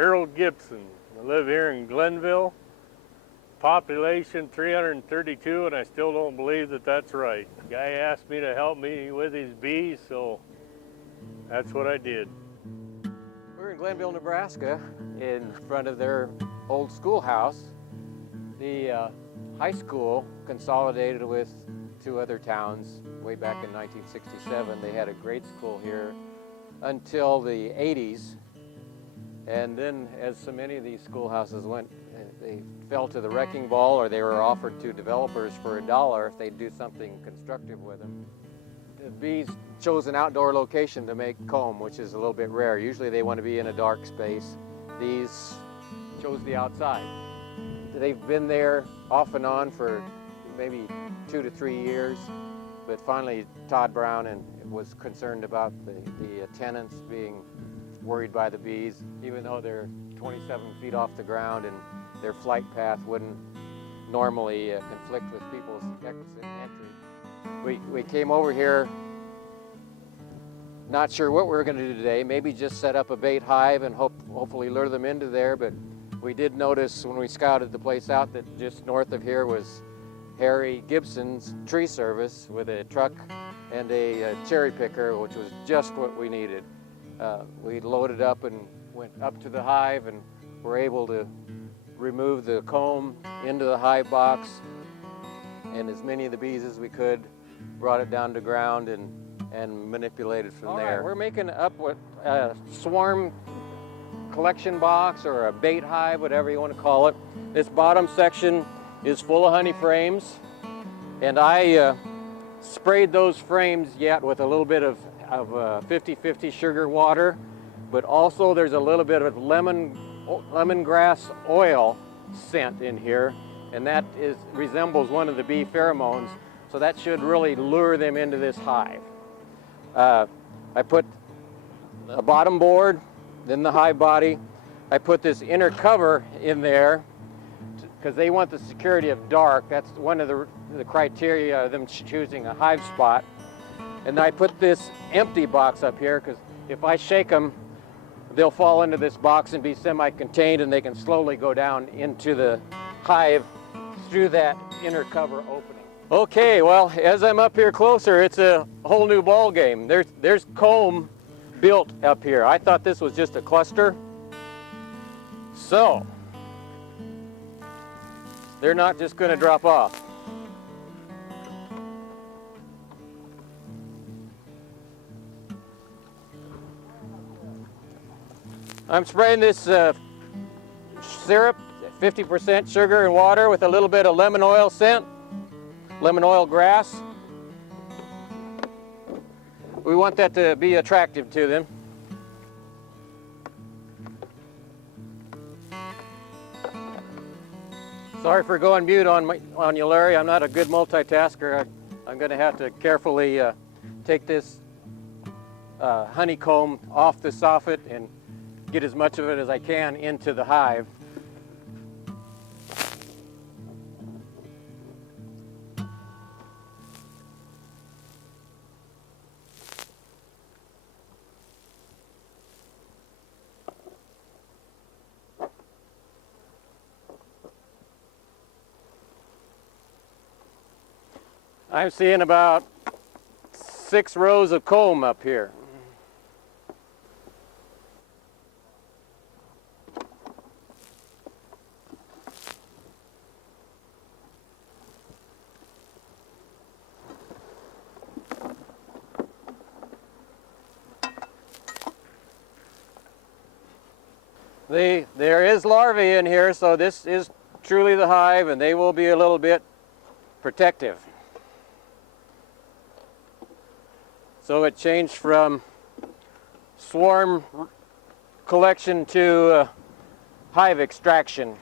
Harold Gibson. I live here in Glenvil. Population 332, and I still don't believe that that's right. The guy asked me to help me with his bees, so that's what I did. We're in Glenvil, Nebraska, in front of their old schoolhouse. The high school consolidated with two other towns way back in 1967. They had a grade school here until the 80s. And then, as so many of these schoolhouses went, they fell to the wrecking ball, or they were offered to developers for $1 if they'd do something constructive with them. The bees chose an outdoor location to make comb, which is a little bit rare. Usually they want to be in a dark space. These chose the outside. They've been there off and on for maybe 2 to 3 years, but finally Todd Brown was concerned about the tenants being worried by the bees, even though they're 27 feet off the ground and their flight path wouldn't normally conflict with people's exit and entry. We came over here not sure what we were going to do today, maybe just set up a bait hive and hopefully lure them into there, but we did notice when we scouted the place out that just north of here was Harry Gibson's tree service with a truck and a cherry picker, which was just what we needed. We loaded up and went up to the hive and were able to remove the comb into the hive box, and as many of the bees as we could, brought it down to ground and manipulated from there. Right, we're making up what a swarm collection box or a bait hive, whatever you want to call it. This bottom section is full of honey frames, and I sprayed those frames yet with a little bit of 50-50 sugar water, but also there's a little bit of lemongrass oil scent in here, and that resembles one of the bee pheromones, so that should really lure them into this hive. I put a bottom board, then the hive body. I put this inner cover in there because they want the security of dark. That's one of the criteria of them choosing a hive spot. And I put this empty box up here because if I shake them, they'll fall into this box and be semi-contained, and they can slowly go down into the hive through that inner cover opening. Okay, well, as I'm up here closer, it's a whole new ball game. There's comb built up here. I thought this was just a cluster. So, they're not just going to drop off. I'm spraying this syrup, 50% sugar and water with a little bit of lemon oil scent, lemon oil grass. We want that to be attractive to them. Sorry for going mute on you, Larry. I'm not a good multitasker. I'm going to have to carefully take this honeycomb off the soffit and get as much of it as I can into the hive. I'm seeing about 6 rows of comb up here. There is larvae in here, so this is truly the hive, and they will be a little bit protective. So it changed from swarm collection to hive extraction.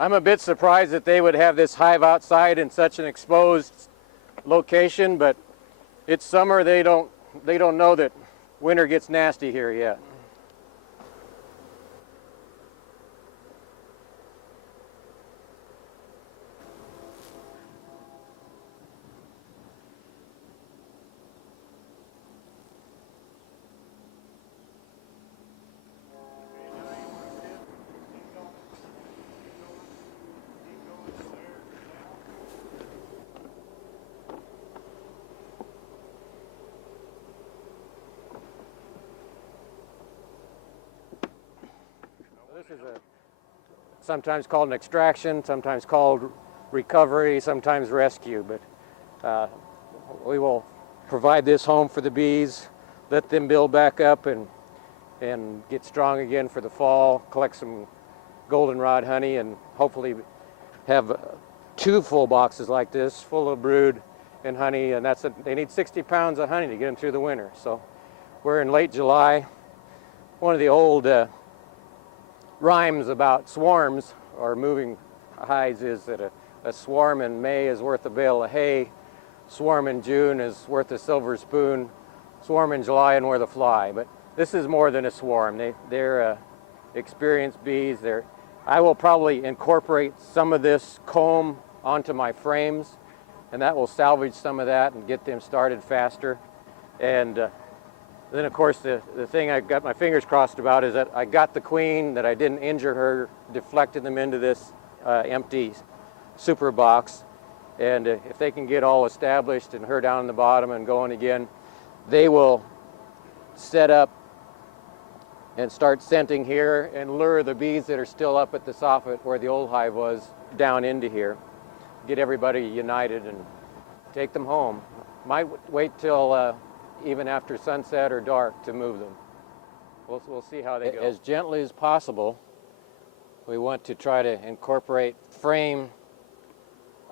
I'm a bit surprised that they would have this hive outside in such an exposed location, but it's summer. They don't know that winter gets nasty here yet. sometimes called an extraction, sometimes called recovery, sometimes rescue. But we will provide this home for the bees, let them build back up and get strong again for the fall, collect some goldenrod honey, and hopefully have 2 full boxes like this full of brood and honey. And they need 60 pounds of honey to get them through the winter. So we're in late July. One of the old rhymes about swarms or moving hives is that a swarm in May is worth a bale of hay, swarm in June is worth a silver spoon, swarm in July and worth a fly. But this is more than a swarm. They're experienced bees. I will probably incorporate some of this comb onto my frames, and that will salvage some of that and get them started faster. And then, of course, the thing I got my fingers crossed about is that I got the queen, that I didn't injure her, deflected them into this empty super box. And if they can get all established and her down in the bottom and going again, they will set up and start scenting here and lure the bees that are still up at the soffit where the old hive was down into here. Get everybody united and take them home. Might wait till even after sunset or dark to move them. We'll see how they go. As gently as possible, we want to try to incorporate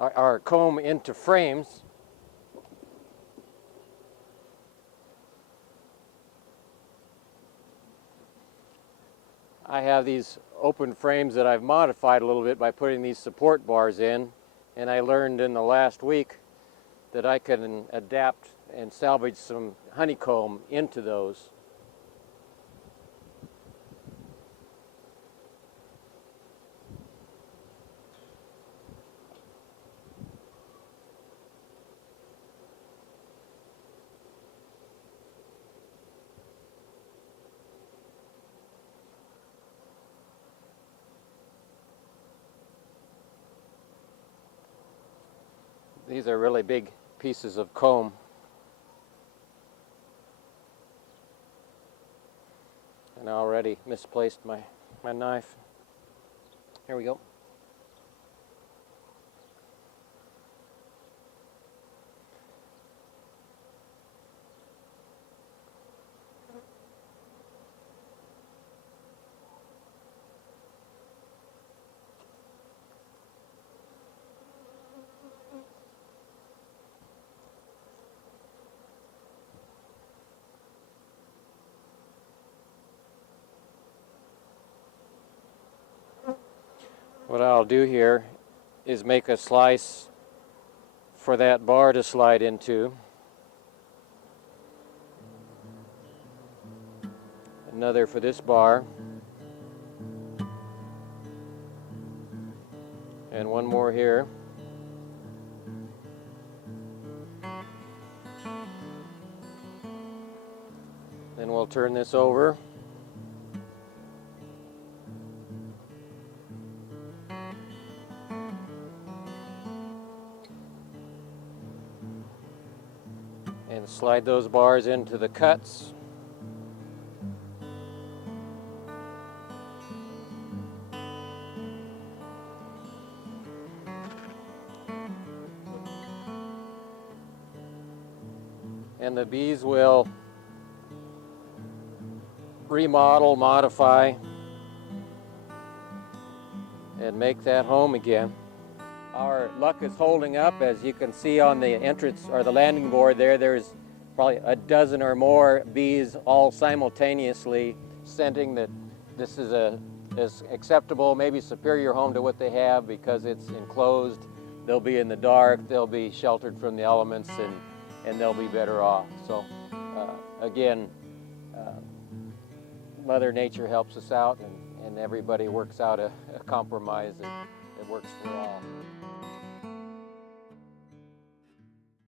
our comb into frames. I have these open frames that I've modified a little bit by putting these support bars in, and I learned in the last week that I can adapt and salvage some honeycomb into those. These are really big pieces of comb. And I already misplaced my knife. Here we go. What I'll do here is make a slice for that bar to slide into. Another for this bar. And one more here. Then we'll turn this over. And slide those bars into the cuts. And the bees will remodel, modify, and make that home again. Our luck is holding up. As you can see on the entrance or the landing board there's probably a dozen or more bees all simultaneously scenting that this is as acceptable, maybe superior home to what they have because it's enclosed. They'll be in the dark, they'll be sheltered from the elements, and they'll be better off. So again, Mother Nature helps us out, and everybody works out a compromise that works for all.